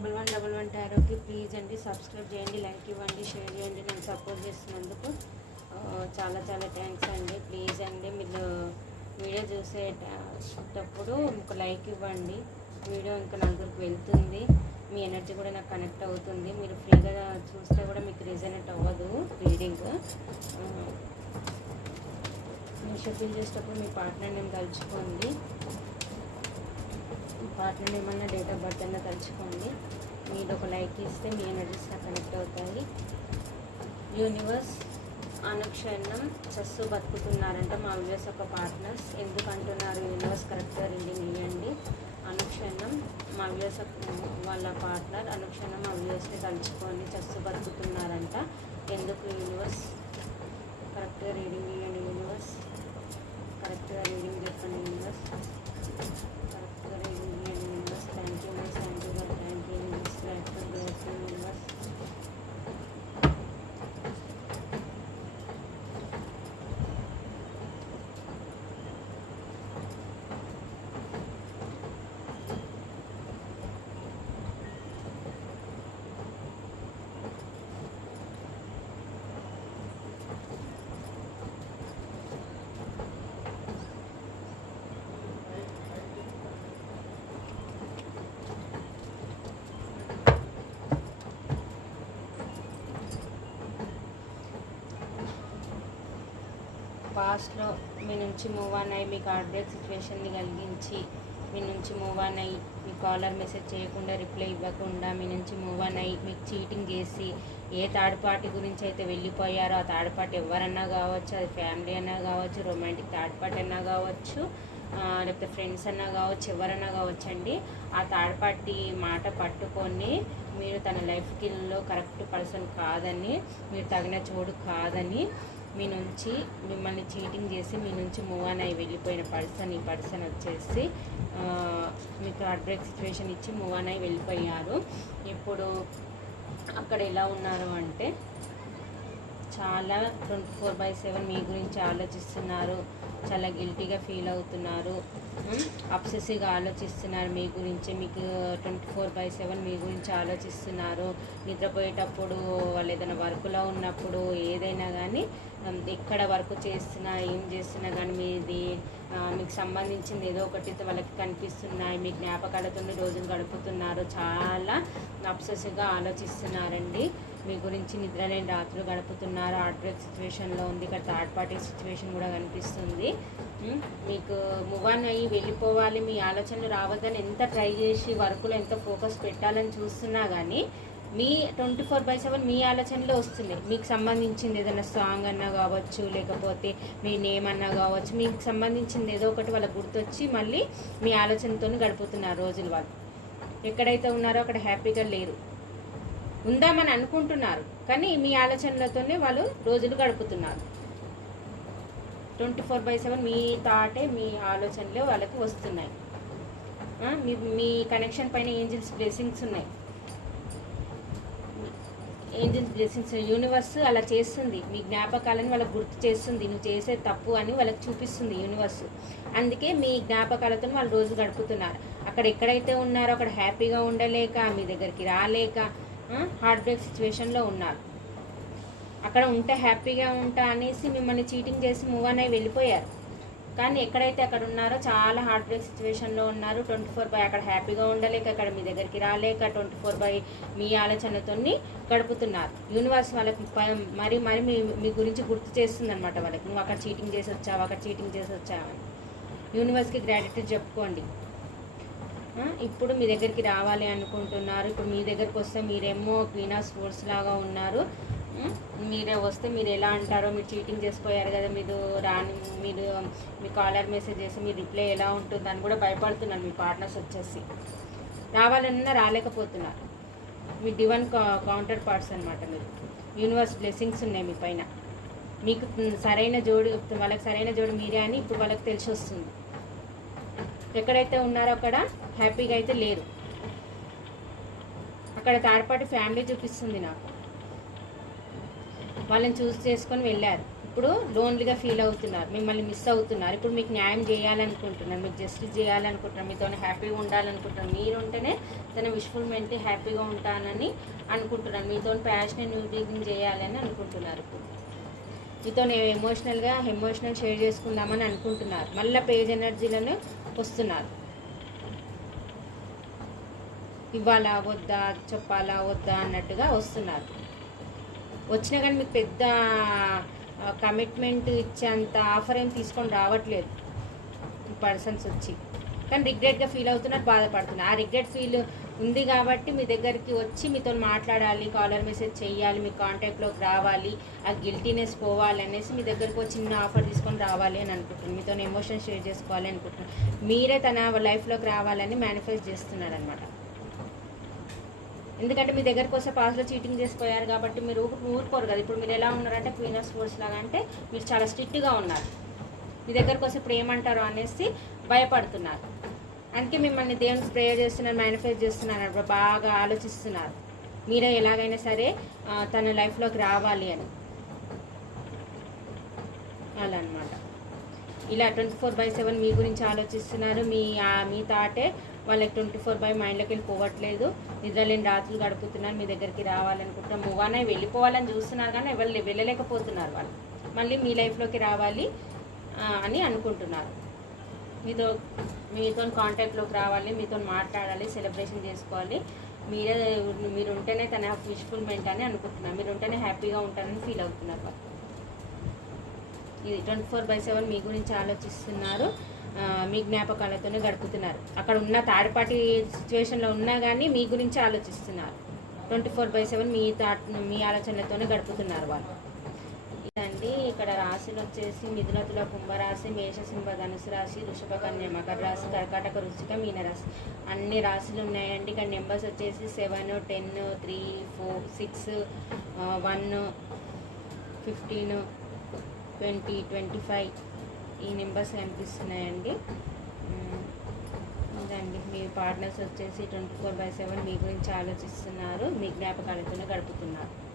Double one double one టారోకి please అండి subscribe చేయండి లైక్ ఇవ్వండి షేర్ చేయండి నేను సపోర్ట్ చేసినందుకు చాలా చాలా థ్యాంక్స్ అండి. ప్లీజ్ అండి మీరు వీడియో చూసేటప్పుడు మీకు లైక్ ఇవ్వండి. వీడియో ఇంకా నలుగురికి వెళ్తుంది. మీ ఎనర్జీ కూడా నాకు కనెక్ట్ అవుతుంది. మీరు ఫ్రీగా చూస్తే కూడా మీకు రిజనెట్ అవ్వదు రీడింగ్. మీరు షెడ్యూల్ చేసేటప్పుడు మీ పార్ట్నర్ నేను తలుచుకోండి. మీ పార్ట్నర్ ఏమన్నా డేట్ ఆఫ్ బర్త్ అన్నా తలుచుకోండి. మీరు ఒక లైక్ ఇస్తే మీ ఎనర్జీస్ నాకు కనెక్ట్ అవుతాయి. యూనివర్స్ అనుక్షణం చస్సు బతుకుతున్నారంట మా వ్యూస్ ఒక పార్ట్నర్స్. ఎందుకు అంటున్నారు యూనివర్స్ కరెక్ట్గా రీడింగ్ ఇవ్వండి అనుక్షణం మా వ్యూస్ వాళ్ళ పార్ట్నర్ అనుక్షణం మా వ్యూస్ని తలుచుకొని చస్సు బతుకుతున్నారంట. ఎందుకు యూనివర్స్ కరెక్ట్గా రీడింగ్ ఇవ్వండి యూనివర్స్ కరెక్ట్గా రీడింగ్ చెప్పండి యూనివర్స్ కరెక్ట్గా రీడింగ్ ఇవ్వండి universe thank you universe thank you గారు థ్యాంక్ యూ యూనివర్స్ కరెక్ట్గా యూనివర్స్ పాస్ట్లో మీ నుంచి మూవ్ ఆన్ అయ్యి మీకు హార్ట్ బ్రేక్ సిచ్యువేషన్ని కలిగించి మీ నుంచి మూవ్ ఆన్ అయ్యి మీ కాలర్ మెసేజ్ చేయకుండా రిప్లై ఇవ్వకుండా మీ నుంచి మూవ్ ఆన్ అయ్యి మీకు చీటింగ్ చేసి ఏ థర్డ్ పార్టీ గురించి అయితే వెళ్ళిపోయారో ఆ థర్డ్ పార్టీ ఎవరన్నా కావచ్చు అది ఫ్యామిలీ అన్నా కావచ్చు రొమాంటిక్ థర్డ్ పార్టీ అన్నా కావచ్చు లేకపోతే ఫ్రెండ్స్ అన్నా కావచ్చు ఎవరన్నా కావచ్చు అండి ఆ థర్డ్ పార్టీ మాట పట్టుకొని మీరు తన లైఫ్ స్కిల్లో కరెక్ట్ పర్సన్ కాదని మీరు తగిన చోటు కాదని మీ నుంచి మిమ్మల్ని చీటింగ్ చేసి మీ నుంచి మూవ్ ఆన్ అయి వెళ్ళిపోయిన పర్సన్ ఈ పర్సన్ వచ్చేసి మీకు హార్ట్ బ్రేక్ సిచ్యువేషన్ ఇచ్చి మూవ్ ఆన్ అయి వెళ్ళిపోయారు. ఇప్పుడు అక్కడ ఎలా ఉన్నారు అంటే చాలా ట్వంటీ ఫోర్ బై సెవెన్ మీ గురించి ఆలోచిస్తున్నారు. చాలా గిల్టీగా ఫీల్ అవుతున్నారు. అప్సెసివ్గా ఆలోచిస్తున్నారు మీ గురించి. మీకు ట్వంటీ ఫోర్ బై సెవెన్ మీ గురించి ఆలోచిస్తున్నారు. నిద్రపోయేటప్పుడు వాళ్ళు ఏదైనా వర్క్లో ఉన్నప్పుడు ఏదైనా కానీ ఎక్కడ వర్క్ చేస్తున్నా ఏం చేస్తున్నా కానీ మీది మీకు సంబంధించింది ఏదో ఒకటి వాళ్ళకి కనిపిస్తున్నాయి. మీ జ్ఞాపకాలతో రోజులు గడుపుతున్నారు. చాలా అప్సెసివ్గా ఆలోచిస్తున్నారండి. మీ గురించి నిద్రలేని రాత్రులు గడుపుతున్నారు. హార్ట్ బ్రేక్ సిచ్యువేషన్లో ఉంది. ఇక్కడ థర్డ్ పార్టీ సిచ్యువేషన్ కూడా కనిపిస్తుంది. మీకు మూవ్ ఆన్ అయ్యి వెళ్ళిపోవాలి. మీ ఆలోచనలు రావద్దని ఎంత ట్రై చేసి వర్క్లో ఎంత ఫోకస్ పెట్టాలని చూస్తున్నా కానీ మీ ట్వంటీ ఫోర్ బై సెవెన్ మీ ఆలోచనలో వస్తున్నాయి. మీకు సంబంధించింది ఏదైనా సాంగ్ అన్నా కావచ్చు లేకపోతే మీ నేమ్ అన్నా కావచ్చు మీకు సంబంధించింది ఏదో ఒకటి వాళ్ళకి గుర్తొచ్చి మళ్ళీ మీ ఆలోచనతో గడుపుతున్నారు రోజులు వాళ్ళు. ఎక్కడైతే ఉన్నారో అక్కడ హ్యాపీగా లేరు. ఉందామని అనుకుంటున్నారు కానీ మీ ఆలోచనలతోనే వాళ్ళు రోజులు గడుపుతున్నారు. ట్వంటీ ఫోర్ బై సెవెన్ మీ థాటే మీ ఆలోచనలే వాళ్ళకి వస్తున్నాయి. మీ మీ కనెక్షన్ పైన ఏంజిల్స్ బ్లెస్సింగ్స్ ఉన్నాయి. ఏంజిల్స్ బ్లెస్సింగ్స్ యూనివర్స్ అలా చేస్తుంది. మీ జ్ఞాపకాలను వాళ్ళకి గుర్తు చేస్తుంది. నువ్వు చేసే తప్పు అని వాళ్ళకి చూపిస్తుంది యూనివర్స్ అందుకే మీ జ్ఞాపకాలతో వాళ్ళు రోజు గడుపుతున్నారు. అక్కడ ఎక్కడైతే ఉన్నారో అక్కడ హ్యాపీగా ఉండలేక మీ దగ్గరికి రాలేక హార్ట్ బ్రేక్ సిచ్యువేషన్లో ఉన్నారు. అక్కడ ఉంటే హ్యాపీగా ఉంటా అనేసి మిమ్మల్ని చీటింగ్ చేసి మూవ్ అని వెళ్ళిపోయారు. కానీ ఎక్కడైతే అక్కడ ఉన్నారో చాలా హార్ట్ బ్రేక్ సిచ్యువేషన్లో ఉన్నారు. ట్వంటీ ఫోర్ బై అక్కడ హ్యాపీగా ఉండలేక అక్కడ మీ దగ్గరికి రాలేక ట్వంటీ ఫోర్ బై మీ ఆలోచనతో గడుపుతున్నారు. యూనివర్స్ వాళ్ళకి మరి మరి మీ మీ గురించి గుర్తు చేస్తుంది అనమాట వాళ్ళకి. నువ్వు అక్కడ చీటింగ్ చేసి వచ్చావు అక్కడ చీటింగ్ చేసి వచ్చావని యూనివర్స్కి గ్రాటిట్యూడ్ చెప్పుకోండి. ఇప్పుడు మీ దగ్గరికి రావాలి అనుకుంటున్నారు. ఇప్పుడు మీ దగ్గరికి వస్తే మీరేమో క్వీన్ ఆఫ్ స్పోర్ట్స్ లాగా ఉన్నారు. మీరే వస్తే మీరు ఎలా అంటారో మీరు చీటింగ్ చేసిపోయారు కదా మీరు రాని మీరు మీ కాలర్ మెసేజ్ చేసి మీ రిప్లై ఎలా ఉంటుందని కూడా భయపడుతున్నారు మీ పార్ట్నర్స్ వచ్చేసి. రావాలన్నా రాలేకపోతున్నారు. మీ డివన్ కౌంటర్ పార్ట్స్ అనమాట మీరు. యూనివర్స్ బ్లెస్సింగ్స్ ఉన్నాయి మీ పైన. మీకు సరైన జోడు వాళ్ళకి సరైన జోడు మీరే అని ఇప్పుడు వాళ్ళకి తెలిసి వస్తుంది. ఎక్కడైతే ఉన్నారో అక్కడ హ్యాపీగా అయితే లేరు. అక్కడ థర్డ్ పార్టీ ఫ్యామిలీ చూపిస్తుంది నాకు. వాళ్ళని చూస్ చేసుకొని వెళ్ళారు. ఇప్పుడు లోన్లీగా ఫీల్ అవుతున్నారు. మిమ్మల్ని మిస్ అవుతున్నారు. ఇప్పుడు మీకు న్యాయం చేయాలనుకుంటున్నారు. మీకు జస్టిస్ చేయాలనుకుంటున్నారు. మీతో హ్యాపీగా ఉండాలనుకుంటున్నారు. మీరు ఉంటేనే తన విష్ఫుల్మెంట్ హ్యాపీగా ఉంటానని అనుకుంటున్నారు. మీతో ప్యాషన్ న్యూ చేయాలని అనుకుంటున్నారు ఇప్పుడు. మీతో ఎమోషనల్గా ఎమోషనల్ షేర్ చేసుకుందామని అనుకుంటున్నారు. మళ్ళీ పేజ్ ఎనర్జీలను వస్తున్నారు. ఇవ్వాలా వద్దా చెప్పాలా వద్దా అన్నట్టుగా వస్తున్నారు. వచ్చినా కానీ మీకు పెద్ద కమిట్మెంట్ ఇచ్చేంత ఆఫర్ ఏం తీసుకొని రావట్లేదు. పర్సన్స్ వచ్చి. కానీ రిగ్రెట్గా ఫీల్ అవుతున్నారు బాధపడుతున్నారు ఆ రిగ్రెట్ ఫీల్ ఉంది కాబట్టి మీ దగ్గరికి వచ్చి మీతో మాట్లాడాలి కాలర్ మెసేజ్ చేయాలి మీ కాంటాక్ట్లోకి రావాలి ఆ గిల్టీనెస్ పోవాలి అనేసి మీ దగ్గరికి వచ్చి చిన్న ఆఫర్ తీసుకొని రావాలి అని అనుకుంటున్నాను మీతో ఎమోషన్ షేర్ చేసుకోవాలి అనుకుంటున్నాను మీరే తన లైఫ్లోకి రావాలని మేనిఫెస్ట్ చేస్తున్నారు అనమాట ఎందుకంటే మీ దగ్గరకు వస్తే పాస్లో చీటింగ్ చేసిపోయారు కాబట్టి మీరు ఊరు ఊరుకోరు కదా. ఇప్పుడు మీరు ఎలా ఉన్నారంటే క్వీన్ ఆఫ్ స్పోర్ట్స్ లాగా అంటే మీరు చాలా స్ట్రిక్ట్గా ఉన్నారు. మీ దగ్గరకు వస్తే ఇప్పుడు అనేసి భయపడుతున్నారు. అందుకే మిమ్మల్ని దేవునికి ప్రేయర్ చేస్తున్నారు మేనిఫెస్ట్ చేస్తున్నారు బాగా ఆలోచిస్తున్నారు. మీరే ఎలాగైనా సరే తన లైఫ్లోకి రావాలి అని. అలా అనమాట ఇలా ట్వంటీ ఫోర్ బై సెవెన్ మీ గురించి ఆలోచిస్తున్నారు. మీ మీ తాటే వాళ్ళకి ట్వంటీ ఫోర్ బై మైండ్లోకి వెళ్ళి పోవట్లేదు నిద్రలేని రాత్రులు గడుపుతున్నారు మీ దగ్గరికి రావాలనుకుంటున్నారు. మూవానే వెళ్ళిపోవాలని చూస్తున్నారు కానీ ఎవరు వెళ్ళలేకపోతున్నారు వాళ్ళు. మళ్ళీ మీ లైఫ్లోకి రావాలి అని అనుకుంటున్నారు. మీతో మీతో కాంటాక్ట్లోకి రావాలి మీతో మాట్లాడాలి సెలబ్రేషన్ చేసుకోవాలి. మీరే మీరు ఉంటేనే తన విష్ఫుల్మెంట్ అని అనుకుంటున్నారు. మీరు ఉంటేనే హ్యాపీగా ఉంటారని ఫీల్ అవుతున్నారు వాళ్ళు. ఇది ట్వంటీ ఫోర్ బై సెవెన్ మీ గురించి ఆలోచిస్తున్నారు. మీ జ్ఞాపకాలతోనే గడుపుతున్నారు. అక్కడ ఉన్న థర్డ్ పార్టీ సిచ్యువేషన్లో ఉన్నా కానీ మీ గురించి ఆలోచిస్తున్నారు. ట్వంటీ ఫోర్ బై సెవెన్ మీ థాట్ మీ ఆలోచనలతోనే గడుపుతున్నారు వాళ్ళు. ఇదండి ఇక్కడ రాశులు వచ్చేసి మిథునతుల కుంభరాశి మేషసింహ ధనుసు రాశి వృషభ కన్య మకర రాశి కర్కాటక రుచిక మీనరాశి అన్ని రాశులు ఉన్నాయండి. ఇక్కడ నెంబర్స్ వచ్చేసి seven ten three four six one fifteen twenty twenty five ఈ నెంబర్స్ కనిపిస్తున్నాయండి. అండి ఇదండి. మీ పార్ట్నర్స్ వచ్చేసి ట్వంటీ ఫోర్ బై సెవెన్ మీ గురించి ఆలోచిస్తున్నారు. మీ జ్ఞాపకాలతోనే గడుపుతున్నారు.